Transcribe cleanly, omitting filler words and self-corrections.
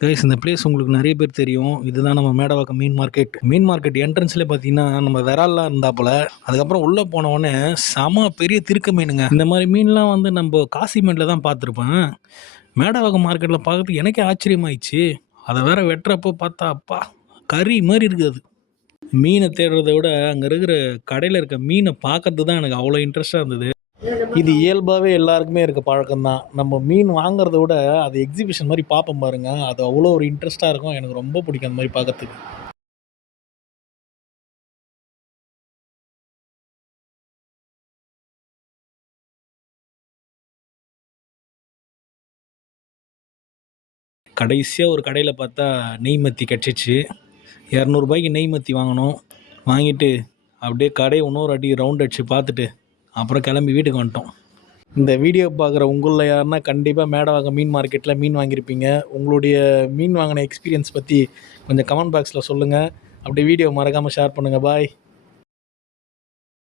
Guys இந்த place உங்களுக்கு நிறைய பேர் தெரியும். இதுதான் நம்ம மேடவாக்கம் மீன் மார்க்கெட். மீன் மார்க்கெட் என்ட்ரன்ஸ்லேயே பார்த்தீங்கன்னா நம்ம விரால்லாம் இருந்தாப்புல. அதுக்கப்புறம் உள்ளே போனவொடனே செம பெரிய திருக்க மீனுங்க. இந்த மாதிரி மீன்லாம் வந்து நம்ம காசிமேட்டில் தான் பார்த்துருப்பேன். மேடவாக்கம் மார்க்கெட்டில் பார்க்கறதுக்கு எனக்கே ஆச்சரியமாயிடுச்சு. அதை வேற வெட்டுறப்போ பார்த்தா அப்பா கறி மாதிரி இருக்குது. மீனை தேடுறதை விட அங்கே இருக்கிற கடையில் இருக்க மீனை பார்க்கறது தான் எனக்கு அவ்வளோ இன்ட்ரெஸ்ட்டாக இருந்தது. இது இயல்பாகவே எல்லாருக்குமே இருக்க பழக்கம் தான். நம்ம மீன் வாங்குறத விட அது எக்ஸிபிஷன் மாதிரி பார்ப்போம் பாருங்க. அது அவ்வளோ ஒரு இன்ட்ரெஸ்ட்டாக இருக்கும். எனக்கு ரொம்ப பிடிக்கும் அந்த மாதிரி பார்க்கறதுக்கு. கடைசியாக ஒரு கடையில் பார்த்தா நெய் மத்தி கிடச்சிச்சு. 200 நெய் மத்தி வாங்கினோம். வாங்கிட்டு அப்படியே கடையை இன்னொரு அடி ரவுண்ட் அடிச்சு பார்த்துட்டு அப்புறம் கிளம்பி வீட்டுக்கு வந்துட்டோம். இந்த வீடியோ பார்க்குற உங்களில் யாருன்னா கண்டிப்பாக மேடவாக்கம் மீன் மார்க்கெட்டில் மீன் வாங்கியிருப்பீங்க. உங்களுடைய மீன் வாங்கின எக்ஸ்பீரியன்ஸ் பற்றி கொஞ்சம் கமெண்ட் பாக்ஸில் சொல்லுங்கள். அப்படியே வீடியோ மறக்காமல் ஷேர் பண்ணுங்கள். பாய்.